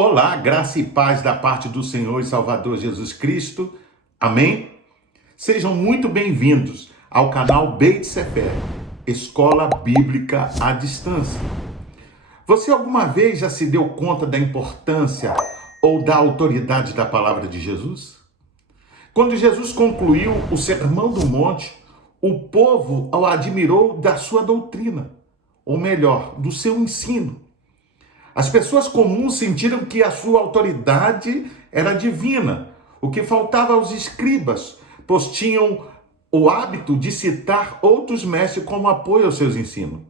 Olá, graça e paz da parte do Senhor e Salvador Jesus Cristo. Amém? Sejam muito bem-vindos ao canal Beit Sefer, Escola Bíblica à Distância. Você alguma vez já se deu conta da importância ou da autoridade da palavra de Jesus? Quando Jesus concluiu o Sermão do Monte, o povo o admirou da sua doutrina, ou melhor, do seu ensino. As pessoas comuns sentiram que a sua autoridade era divina, o que faltava aos escribas, pois tinham o hábito de citar outros mestres como apoio aos seus ensinos.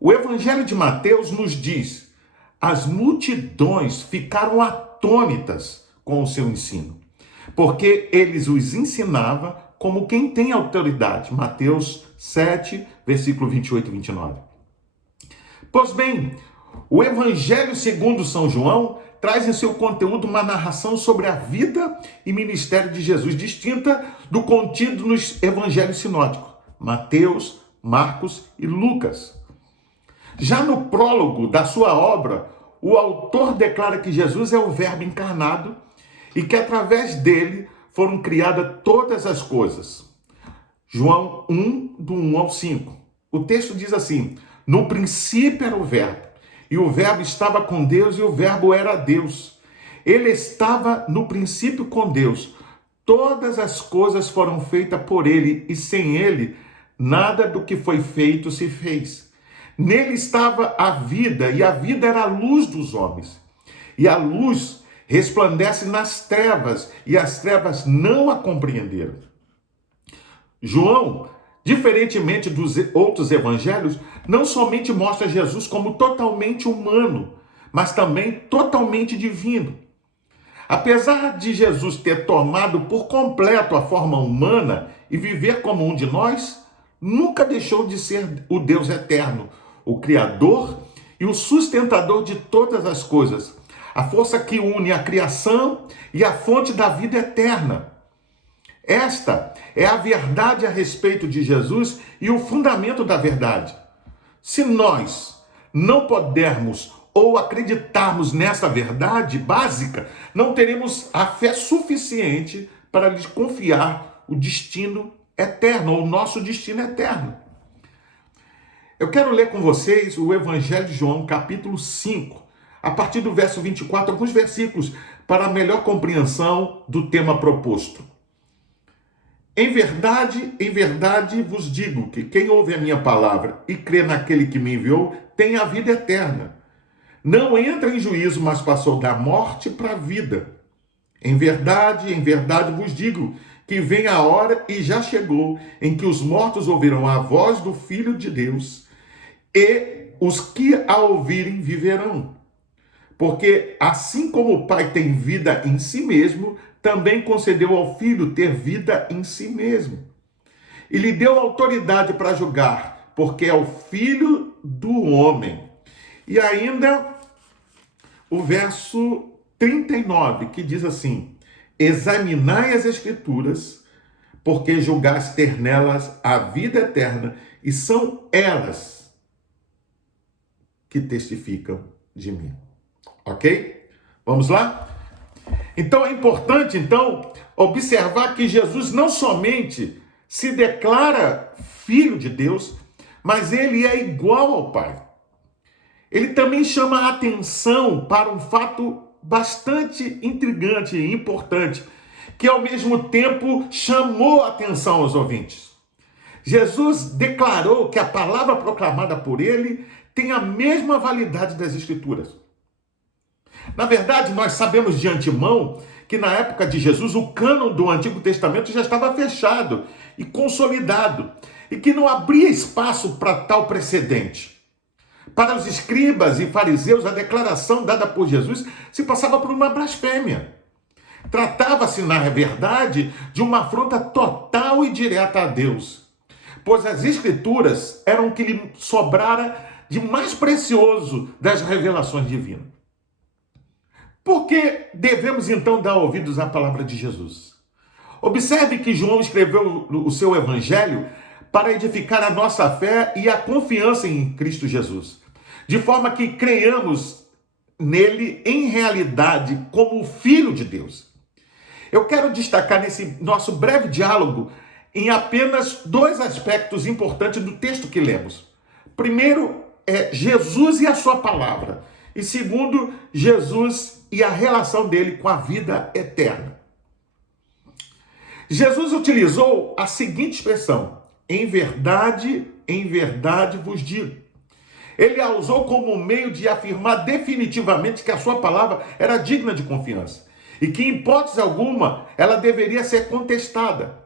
O Evangelho de Mateus nos diz: as multidões ficaram atônitas com o seu ensino, porque eles os ensinava como quem tem autoridade. Mateus 7, versículo 28 e 29. Pois bem, o Evangelho segundo São João traz em seu conteúdo uma narração sobre a vida e ministério de Jesus, distinta do contido nos evangelhos sinóticos, Mateus, Marcos e Lucas. Já no prólogo da sua obra, o autor declara que Jesus é o Verbo encarnado e que através dele foram criadas todas as coisas. João 1, do 1 ao 5. O texto diz assim: no princípio era o Verbo, e o Verbo estava com Deus, e o Verbo era Deus. Ele estava no princípio com Deus. Todas as coisas foram feitas por ele, e sem ele, nada do que foi feito se fez. Nele estava a vida, e a vida era a luz dos homens. E a luz resplandece nas trevas, e as trevas não a compreenderam. João, diferentemente dos outros evangelhos, não somente mostra Jesus como totalmente humano, mas também totalmente divino. Apesar de Jesus ter tomado por completo a forma humana e viver como um de nós, nunca deixou de ser o Deus eterno, o Criador e o sustentador de todas as coisas, a força que une a criação e a fonte da vida eterna. Esta é a verdade a respeito de Jesus e o fundamento da verdade. Se nós não pudermos ou acreditarmos nessa verdade básica, não teremos a fé suficiente para lhes confiar o destino eterno, ou o nosso destino eterno. Eu quero ler com vocês o Evangelho de João, capítulo 5, a partir do verso 24, alguns versículos para a melhor compreensão do tema proposto. Em verdade vos digo que quem ouve a minha palavra e crê naquele que me enviou tem a vida eterna. Não entra em juízo, mas passou da morte para a vida. Em verdade vos digo que vem a hora e já chegou em que os mortos ouvirão a voz do Filho de Deus e os que a ouvirem viverão. Porque assim como o Pai tem vida em si mesmo, também concedeu ao Filho ter vida em si mesmo. E lhe deu autoridade para julgar, porque é o Filho do homem. E ainda o verso 39, que diz assim: examinai as Escrituras, porque julgais ter nelas a vida eterna, e são elas que testificam de mim. Ok? Vamos lá? Então é importante, observar que Jesus não somente se declara filho de Deus, mas ele é igual ao Pai. Ele também chama a atenção para um fato bastante intrigante e importante, que ao mesmo tempo chamou a atenção aos ouvintes. Jesus declarou que a palavra proclamada por ele tem a mesma validade das Escrituras. Na verdade, nós sabemos de antemão que na época de Jesus o cânon do Antigo Testamento já estava fechado e consolidado, e que não abria espaço para tal precedente. Para os escribas e fariseus, a declaração dada por Jesus se passava por uma blasfêmia. Tratava-se, na verdade, de uma afronta total e direta a Deus, pois as Escrituras eram o que lhe sobrara de mais precioso das revelações divinas. Por que devemos então dar ouvidos à palavra de Jesus? Observe que João escreveu o seu evangelho para edificar a nossa fé e a confiança em Cristo Jesus, de forma que creiamos nele em realidade como Filho de Deus. Eu quero destacar nesse nosso breve diálogo em apenas dois aspectos importantes do texto que lemos. Primeiro é Jesus e a sua palavra. E segundo, Jesus e a relação dele com a vida eterna. Jesus utilizou a seguinte expressão: em verdade vos digo. Ele a usou como meio de afirmar definitivamente que a sua palavra era digna de confiança e que, em hipótese alguma, ela deveria ser contestada.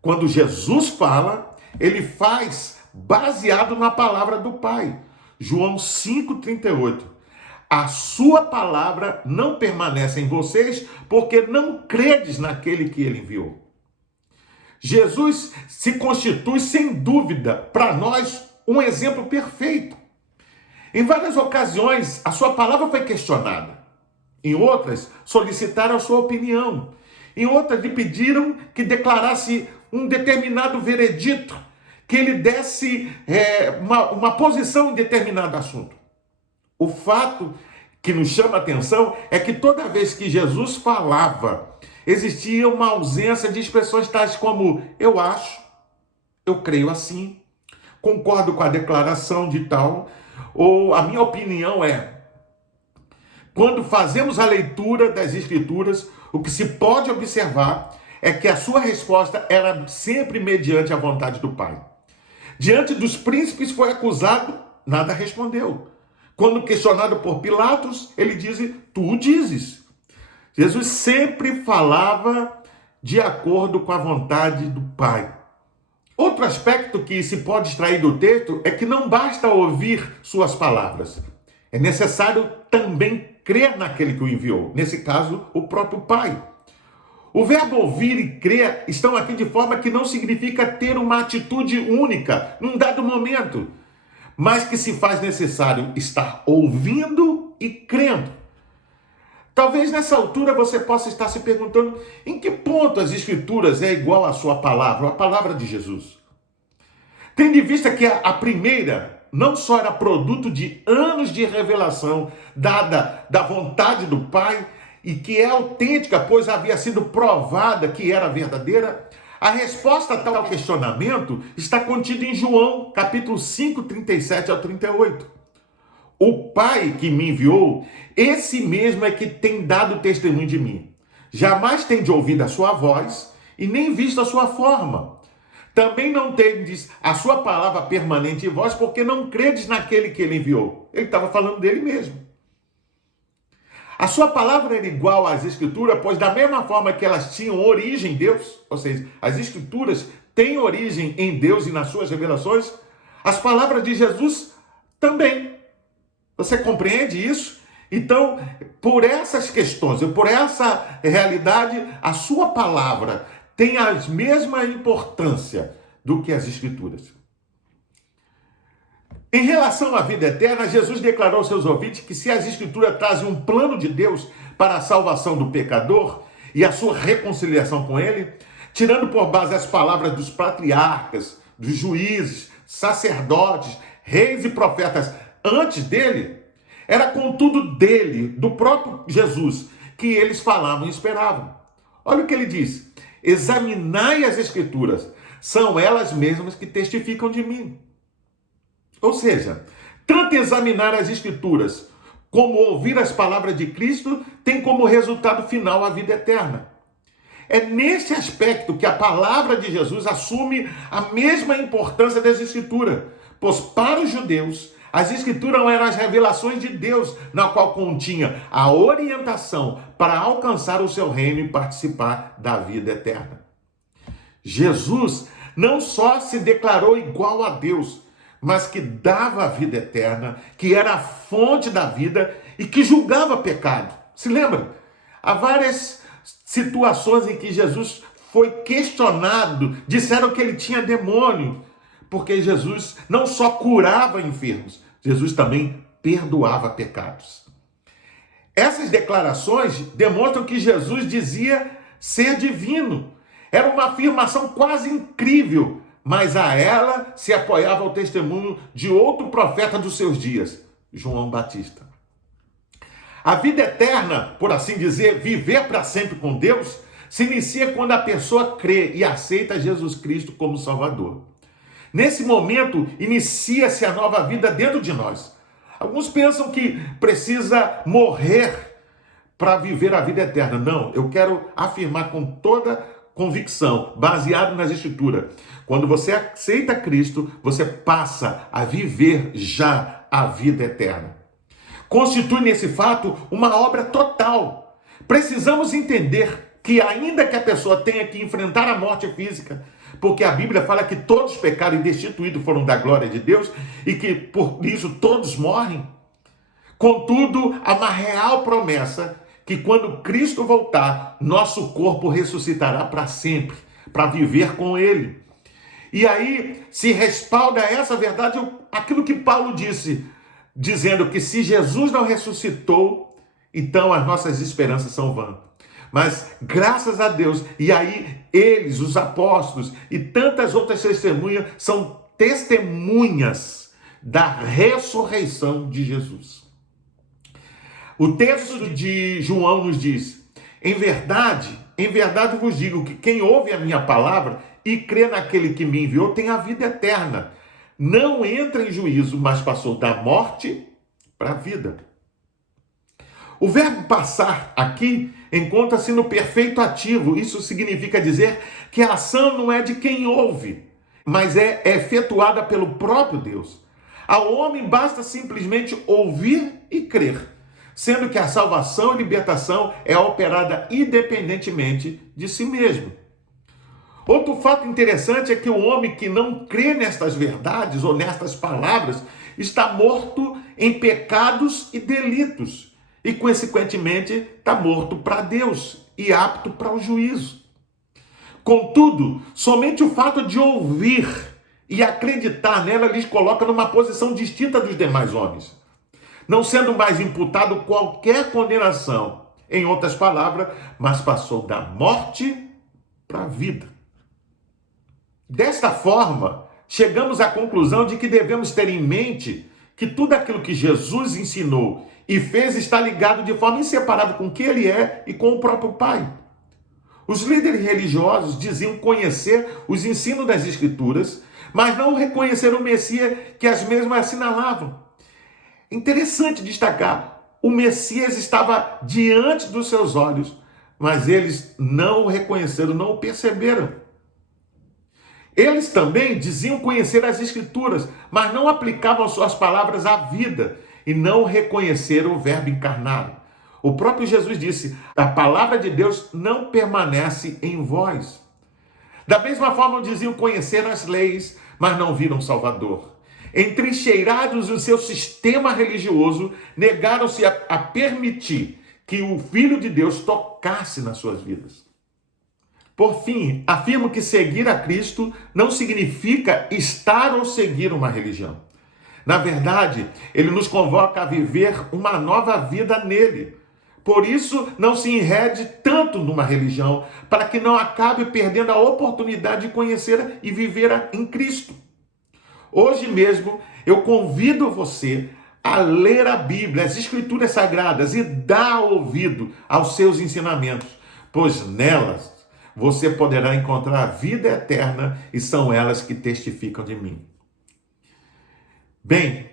Quando Jesus fala, ele faz baseado na palavra do Pai. João 5,38. A sua palavra não permanece em vocês porque não credes naquele que ele enviou. Jesus se constitui, sem dúvida, para nós, um exemplo perfeito. Em várias ocasiões, a sua palavra foi questionada. Em outras, solicitaram a sua opinião. Em outras, lhe pediram que declarasse um determinado veredito, que ele desse uma posição em determinado assunto. O fato que nos chama a atenção é que toda vez que Jesus falava, existia uma ausência de expressões tais como eu acho, eu creio assim, concordo com a declaração de tal, ou a minha opinião é. Quando fazemos a leitura das Escrituras, o que se pode observar é que a sua resposta era sempre mediante a vontade do Pai. Diante dos príncipes foi acusado, nada respondeu. Quando questionado por Pilatos, ele diz, tu o dizes. Jesus sempre falava de acordo com a vontade do Pai. Outro aspecto que se pode extrair do texto é que não basta ouvir suas palavras. É necessário também crer naquele que o enviou. Nesse caso, o próprio Pai. O verbo ouvir e crer estão aqui de forma que não significa ter uma atitude única num dado momento, mas que se faz necessário estar ouvindo e crendo. Talvez nessa altura você possa estar se perguntando em que ponto as Escrituras é igual à sua palavra, a palavra de Jesus. Tendo em vista que a primeira não só era produto de anos de revelação dada da vontade do Pai e que é autêntica, pois havia sido provada que era verdadeira, a resposta a tal questionamento está contida em João, capítulo 5, 37 ao 38. O Pai que me enviou, esse mesmo é que tem dado testemunho de mim. Jamais tendes ouvido a sua voz e nem visto a sua forma. Também não tendes a sua palavra permanente em vós, porque não credes naquele que ele enviou. Ele estava falando dele mesmo. A sua palavra era igual às Escrituras, pois da mesma forma que elas tinham origem em Deus, ou seja, as Escrituras têm origem em Deus e nas suas revelações, as palavras de Jesus também. Você compreende isso? Então, por essas questões, por essa realidade, a sua palavra tem a mesma importância do que as Escrituras. Em relação à vida eterna, Jesus declarou aos seus ouvintes que se as Escrituras trazem um plano de Deus para a salvação do pecador e a sua reconciliação com ele, tirando por base as palavras dos patriarcas, dos juízes, sacerdotes, reis e profetas antes dele, era contudo dele, do próprio Jesus, que eles falavam e esperavam. Olha o que ele diz: examinai as Escrituras, são elas mesmas que testificam de mim. Ou seja, tanto examinar as Escrituras como ouvir as palavras de Cristo tem como resultado final a vida eterna. É nesse aspecto que a palavra de Jesus assume a mesma importância das Escrituras, pois para os judeus, as Escrituras eram as revelações de Deus, na qual continha a orientação para alcançar o seu reino e participar da vida eterna. Jesus não só se declarou igual a Deus, mas que dava a vida eterna, que era a fonte da vida e que julgava pecado. Se lembra? Há várias situações em que Jesus foi questionado, disseram que ele tinha demônio, porque Jesus não só curava enfermos, Jesus também perdoava pecados. Essas declarações demonstram que Jesus dizia ser divino. Era uma afirmação quase incrível, mas a ela se apoiava o testemunho de outro profeta dos seus dias, João Batista. A vida eterna, por assim dizer, viver para sempre com Deus, se inicia quando a pessoa crê e aceita Jesus Cristo como Salvador. Nesse momento, inicia-se a nova vida dentro de nós. Alguns pensam que precisa morrer para viver a vida eterna. Não, eu quero afirmar com toda convicção, baseado nas Escrituras. Quando você aceita Cristo, você passa a viver já a vida eterna. Constitui nesse fato uma obra total. Precisamos entender que ainda que a pessoa tenha que enfrentar a morte física, porque a Bíblia fala que todos pecaram e destituídos foram da glória de Deus, e que por isso todos morrem. Contudo, há uma real promessa que quando Cristo voltar, nosso corpo ressuscitará para sempre, para viver com Ele. E aí se respalda essa verdade, aquilo que Paulo disse, dizendo que se Jesus não ressuscitou, então as nossas esperanças são vãs. Mas graças a Deus, e aí eles, os apóstolos e tantas outras testemunhas, são testemunhas da ressurreição de Jesus. O texto de João nos diz: em verdade vos digo que quem ouve a minha palavra e crê naquele que me enviou tem a vida eterna. Não entra em juízo, mas passou da morte para a vida. O verbo passar aqui encontra-se no perfeito ativo. Isso significa dizer que a ação não é de quem ouve, mas é efetuada pelo próprio Deus. Ao homem basta simplesmente ouvir e crer, sendo que a salvação e libertação é operada independentemente de si mesmo. Outro fato interessante é que o homem que não crê nestas verdades ou nestas palavras está morto em pecados e delitos e, consequentemente, está morto para Deus e apto para o juízo. Contudo, somente o fato de ouvir e acreditar nela lhes coloca numa posição distinta dos demais homens, não sendo mais imputado qualquer condenação. Em outras palavras, mas passou da morte para a vida. Desta forma, chegamos à conclusão de que devemos ter em mente que tudo aquilo que Jesus ensinou e fez está ligado de forma inseparável com o que ele é e com o próprio Pai. Os líderes religiosos diziam conhecer os ensinos das Escrituras, mas não reconhecer o Messias que as mesmas assinalavam. Interessante destacar, o Messias estava diante dos seus olhos, mas eles não o reconheceram, não o perceberam. Eles também diziam conhecer as Escrituras, mas não aplicavam suas palavras à vida e não reconheceram o Verbo encarnado. O próprio Jesus disse: a palavra de Deus não permanece em vós. Da mesma forma, diziam conhecer as leis, mas não viram Salvador. Entrincheirados no seu sistema religioso, negaram-se a permitir que o Filho de Deus tocasse nas suas vidas. Por fim, afirmo que seguir a Cristo não significa estar ou seguir uma religião. Na verdade, ele nos convoca a viver uma nova vida nele. Por isso, não se enrede tanto numa religião, para que não acabe perdendo a oportunidade de conhecer e viver em Cristo. Hoje mesmo, eu convido você a ler a Bíblia, as Escrituras Sagradas, e dar ouvido aos seus ensinamentos, pois nelas você poderá encontrar a vida eterna e são elas que testificam de mim. Bem,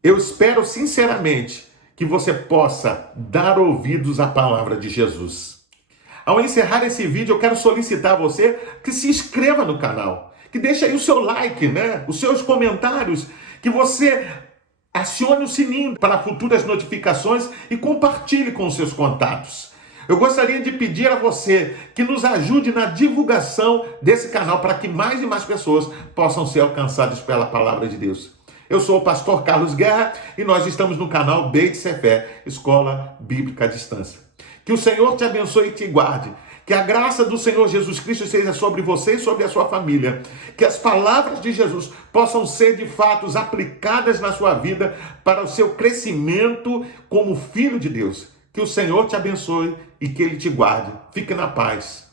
eu espero sinceramente que você possa dar ouvidos à palavra de Jesus. Ao encerrar esse vídeo, eu quero solicitar a você que se inscreva no canal, que deixe aí o seu like, os seus comentários, que você acione o sininho para futuras notificações e compartilhe com os seus contatos. Eu gostaria de pedir a você que nos ajude na divulgação desse canal para que mais e mais pessoas possam ser alcançadas pela palavra de Deus. Eu sou o pastor Carlos Guerra e nós estamos no canal Beit Sefer, Escola Bíblica à Distância. Que o Senhor te abençoe e te guarde. Que a graça do Senhor Jesus Cristo seja sobre você e sobre a sua família. Que as palavras de Jesus possam ser de fato aplicadas na sua vida para o seu crescimento como filho de Deus. Que o Senhor te abençoe e que Ele te guarde. Fique na paz.